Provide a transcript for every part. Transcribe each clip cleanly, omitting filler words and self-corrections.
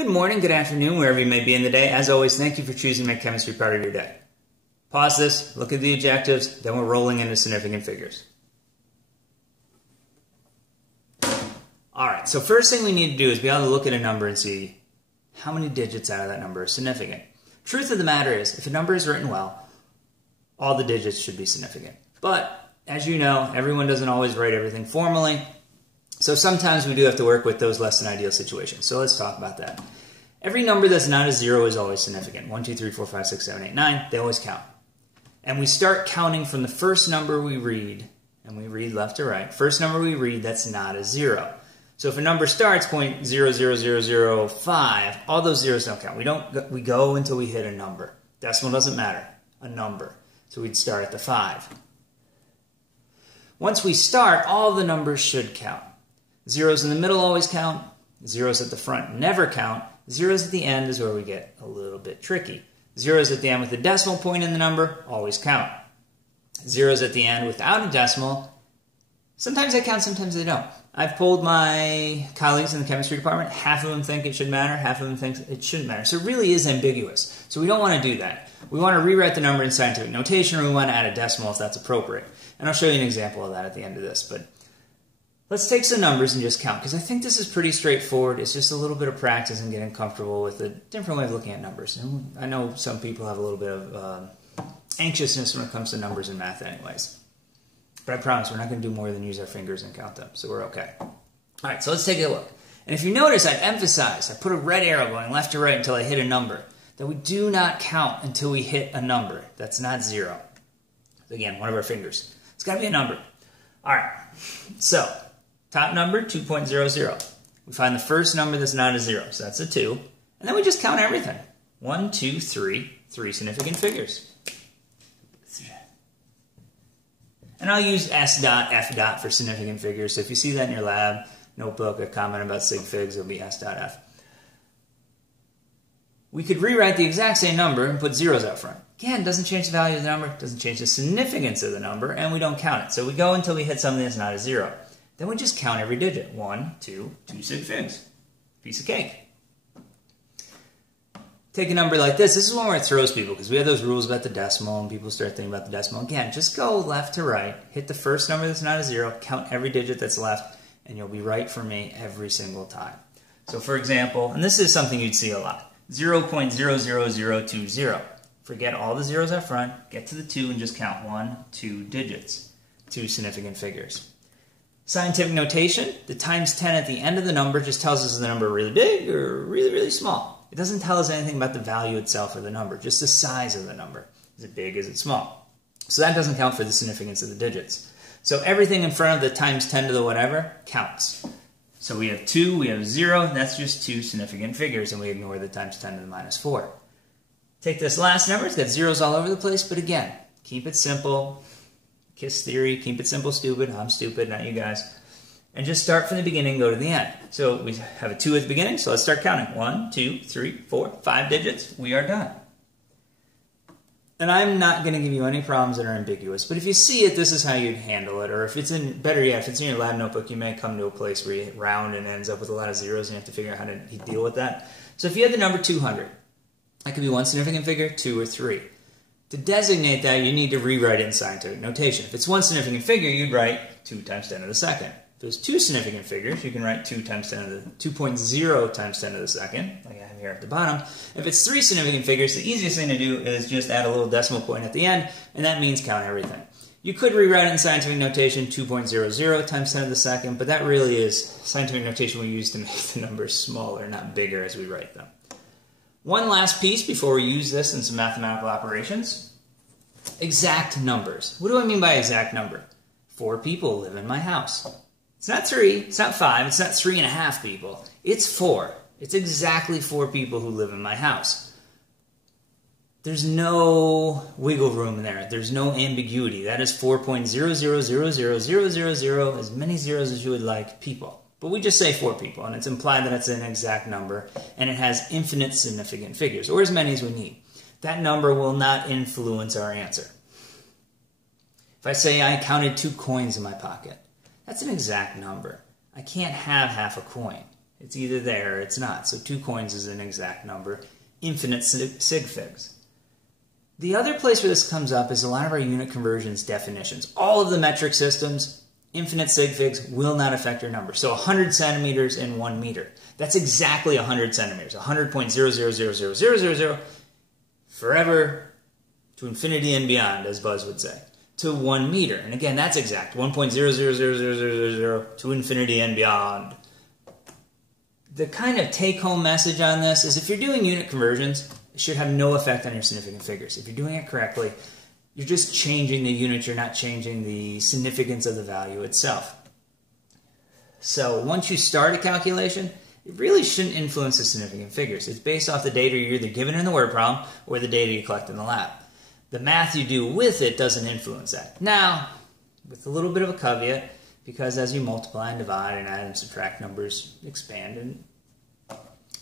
Good morning, good afternoon, wherever you may be in the day. As always, thank you for choosing to make chemistry part of your day. Pause this, look at the objectives, then we're rolling into significant figures. Alright, so first thing we need to do is be able to look at a number and see how many digits out of that number are significant. Truth of the matter is, if a number is written well, all the digits should be significant. But, as you know, everyone doesn't always write everything formally. So sometimes we do have to work with those less than ideal situations. So let's talk about that. Every number that's not a zero is always significant. 1, 2, 3, 4, 5, 6, 7, 8, 9. They always count. And we start counting from the first number we read, and we read left to right. First number we read that's not a zero. So if a number starts 0.00005, all those zeros don't count. We go until we hit a number. Decimal doesn't matter. A number. So we'd start at the 5. Once we start, all the numbers should count. Zeros in the middle always count. Zeros at the front never count. Zeros at the end is where we get a little bit tricky. Zeros at the end with a decimal point in the number always count. Zeros at the end without a decimal, sometimes they count, sometimes they don't. I've polled my colleagues in the chemistry department. Half of them think it should matter, half of them think it shouldn't matter. So it really is ambiguous. So we don't want to do that. We want to rewrite the number in scientific notation, or we want to add a decimal if that's appropriate. And I'll show you an example of that at the end of this. But let's take some numbers and just count, because I think this is pretty straightforward. It's just a little bit of practice and getting comfortable with a different way of looking at numbers. And I know some people have a little bit of anxiousness when it comes to numbers in math anyways. But I promise we're not going to do more than use our fingers and count them, so we're okay. All right, so let's take a look. And if you notice, I've emphasized, I put a red arrow going left to right until I hit a number, that we do not count until we hit a number. That's not zero. Again, one of our fingers. It's got to be a number. All right, so top number, 2.00. We find the first number that's not a zero, so that's a 2. And then we just count everything. 1, 2, 3, 3 significant figures. And I'll use S dot, F dot for significant figures. So if you see that in your lab notebook, a comment about sig figs, it'll be S dot F. We could rewrite the exact same number and put zeros out front. Again, doesn't change the value of the number, doesn't change the significance of the number, and we don't count it. So we go until we hit something that's not a zero. Then we just count every digit. 1, 2, 2 sig figs. Piece of cake. Take a number like this. This is one where it throws people, because we have those rules about the decimal, and people start thinking about the decimal. Again, just go left to right, hit the first number that's not a zero, count every digit that's left, and you'll be right for me every single time. So for example, and this is something you'd see a lot, 0.00020. Forget all the zeros up front, get to the 2, and just count 1, 2 digits, 2 significant figures. Scientific notation, the times 10 at the end of the number just tells us is the number really big or really, really small. It doesn't tell us anything about the value itself of the number, just the size of the number. Is it big, is it small? So that doesn't count for the significance of the digits. So everything in front of the times 10 to the whatever counts. So we have 2, we have 0, that's just 2 significant figures, and we ignore the times 10 to the minus 4. Take this last number, it's got zeros all over the place, but again, keep it simple. KISS theory, keep it simple, stupid. I'm stupid, not you guys. And just start from the beginning, go to the end. So we have a 2 at the beginning, so let's start counting. 1, 2, 3, 4, 5 digits. We are done. And I'm not going to give you any problems that are ambiguous, but if you see it, this is how you'd handle it. Or if it's in, better yet, if it's in your lab notebook, you may come to a place where you hit round and ends up with a lot of zeros, and you have to figure out how to deal with that. So if you had the number 200, that could be one significant figure, 2 or 3. To designate that, you need to rewrite it in scientific notation. If it's one significant figure, you'd write 2 times 10 to the second. If there's 2 significant figures, you can write 2 times 10 to the 2.0 times 10 to the second, like I have here at the bottom. If it's 3 significant figures, the easiest thing to do is just add a little decimal point at the end, and that means count everything. You could rewrite it in scientific notation 2.00 times 10 to the second, but that really is scientific notation we use to make the numbers smaller, not bigger as we write them. One last piece before we use this in some mathematical operations. Exact numbers. What do I mean by exact number? 4 people live in my house. It's not 3, it's not 5, it's not 3.5 people. It's 4. It's exactly 4 people who live in my house. There's no wiggle room in there. There's no ambiguity. That is 4.0000000, as many zeros as you would like, people. But we just say 4 people, and it's implied that it's an exact number, and it has infinite significant figures, or as many as we need. That number will not influence our answer. If I say I counted 2 coins in my pocket, that's an exact number. I can't have half a coin. It's either there or it's not. So 2 coins is an exact number. Infinite sig figs. The other place where this comes up is a lot of our unit conversions definitions. All of the metric systems, infinite sig figs will not affect your number. So 100 centimeters in 1 meter. That's exactly 100 centimeters. 100.0000000 forever to infinity and beyond, as Buzz would say, to 1 meter. And again, that's exact. 1.0000000 to infinity and beyond. The kind of take-home message on this is if you're doing unit conversions, it should have no effect on your significant figures. If you're doing it correctly, you're just changing the unit. You're not changing the significance of the value itself. So once you start a calculation, it really shouldn't influence the significant figures. It's based off the data you're either given in the word problem or the data you collect in the lab. The math you do with it doesn't influence that. Now, with a little bit of a caveat, because as you multiply and divide and add and subtract, numbers expand and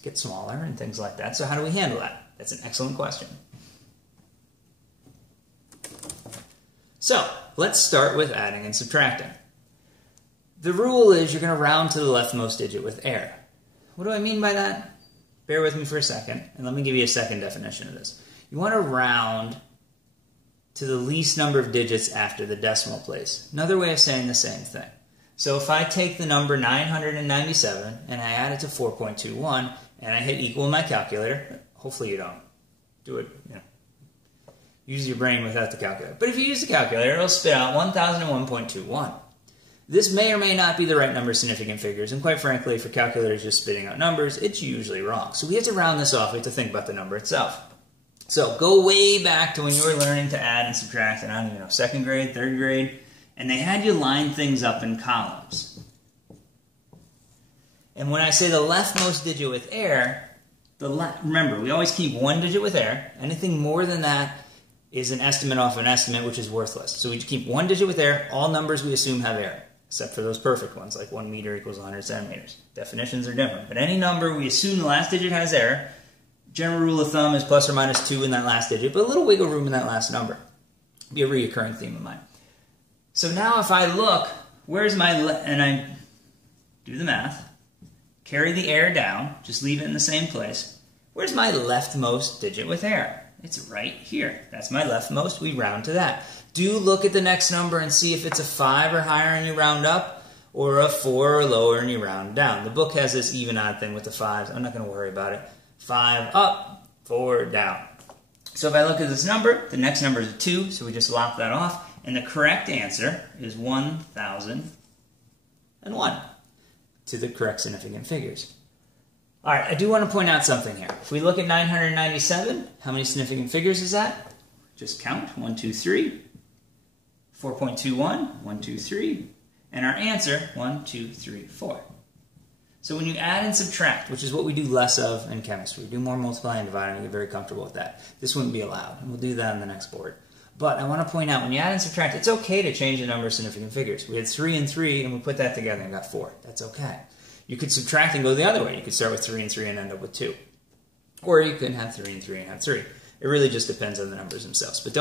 get smaller and things like that. So how do we handle that? That's an excellent question. So let's start with adding and subtracting. The rule is you're going to round to the leftmost digit with error. What do I mean by that? Bear with me for a second, and let me give you a second definition of this. You want to round to the least number of digits after the decimal place. Another way of saying the same thing. So if I take the number 997 and I add it to 4.21 and I hit equal in my calculator, hopefully you don't do it, use your brain without the calculator. But if you use the calculator, it'll spit out 1001.21. This may or may not be the right number of significant figures, and quite frankly, for calculators just spitting out numbers, it's usually wrong. So we have to round this off. We have to think about the number itself. So go way back to when you were learning to add and subtract, and I don't know, 2nd grade, 3rd grade, and they had you line things up in columns. And when I say the leftmost digit with error, remember, we always keep 1 digit with error. Anything more than that is an estimate off an estimate, which is worthless. So we keep 1 digit with error. All numbers we assume have error, except for those perfect ones, like 1 meter equals 100 centimeters. Definitions are different. But any number we assume the last digit has error. General rule of thumb is plus or minus 2 in that last digit, but a little wiggle room in that last number. Be a recurring theme of mine. So now if I look, where's my, and I do the math, carry the error down, just leave it in the same place. Where's my leftmost digit with error? It's right here. That's my leftmost. We round to that. Do look at the next number and see if it's a 5 or higher and you round up, or a 4 or lower and you round down. The book has this even odd thing with the 5s. I'm not going to worry about it. 5 up, 4 down. So if I look at this number, the next number is a 2, so we just lop that off. And the correct answer is 1001 to the correct significant figures. All right, I do want to point out something here. If we look at 997, how many significant figures is that? Just count. 1, 2, 3. 4.21, 1, 2, 3. And our answer, 1, 2, 3, 4. So when you add and subtract, which is what we do less of in chemistry, we do more multiplying and dividing and get very comfortable with that. This wouldn't be allowed, and we'll do that on the next board. But I want to point out, when you add and subtract, it's okay to change the number of significant figures. We had 3 and 3, and we put that together and got 4. That's okay. You could subtract and go the other way. You could start with 3 and 3 and end up with 2. Or you can have 3 and 3 and have 3. It really just depends on the numbers themselves. But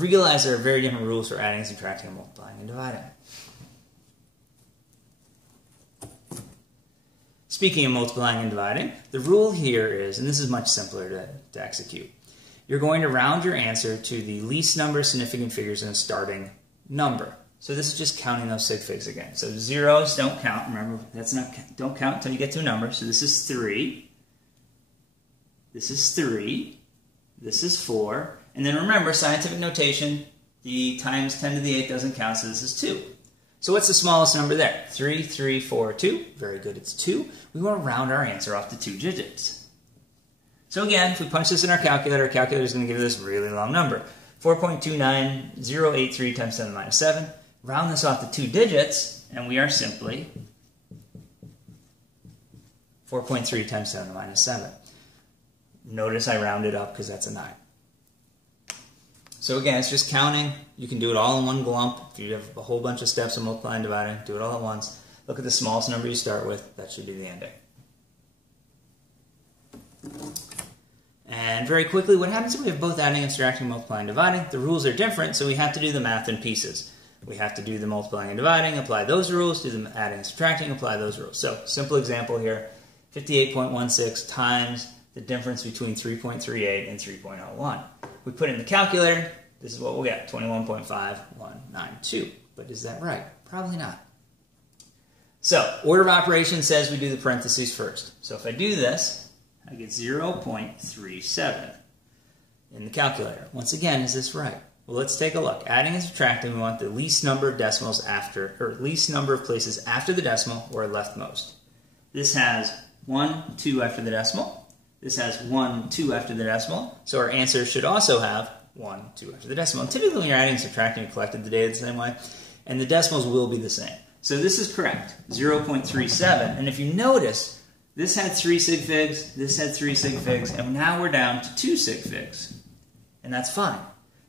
realize there are very different rules for adding, subtracting, and multiplying and dividing. Speaking of multiplying and dividing, the rule here is, and this is much simpler to execute, you're going to round your answer to the least number of significant figures in a starting number. So this is just counting those sig figs again. So zeros don't count. Remember, don't count until you get to a number. So this is 3. This is 3. This is 4. And then remember, scientific notation, the times 10 to the 8 doesn't count, so this is 2. So what's the smallest number there? 3, 3, 4, 2. Very good, it's 2. We want to round our answer off to 2 digits. So again, if we punch this in our calculator is going to give this really long number. 4.29083 times 10 to the minus 7. Round this off to 2 digits, and we are simply 4.3 times 10 to the minus 7. Notice I rounded up because that's a 9. So again, it's just counting. You can do it all in one glump. If you have a whole bunch of steps of multiplying and dividing, do it all at once. Look at the smallest number you start with. That should be the ending. And very quickly, what happens if we have both adding, subtracting, multiplying, and dividing? The rules are different, so we have to do the math in pieces. we have to do the multiplying and dividing, apply those rules, do the adding and subtracting, apply those rules. So, simple example here, 58.16 times the difference between 3.38 and 3.01. We put it in the calculator, this is what we'll get, 21.5192. But is that right? Probably not. So, order of operations says we do the parentheses first. So if I do this, I get 0.37 in the calculator. Once again, is this right? Well, let's take a look. Adding and subtracting, we want the least number of decimals after, or least number of places after the decimal or leftmost. This has 1, 2 after the decimal. This has 1, 2 after the decimal. So our answer should also have 1, 2 after the decimal. And typically when you're adding and subtracting, you collected the data the same way, and the decimals will be the same. So this is correct, 0.37. And if you notice, this had 3 sig figs, this had 3 sig figs, and now we're down to 2 sig figs. And that's fine.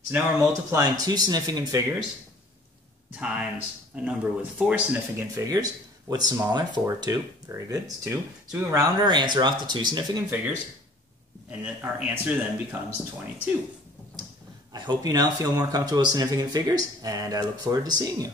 So now we're multiplying 2 significant figures times a number with 4 significant figures. What's smaller? 4 or 2. Very good, it's 2. So we round our answer off to 2 significant figures, and then our answer then becomes 22. I hope you now feel more comfortable with significant figures, and I look forward to seeing you.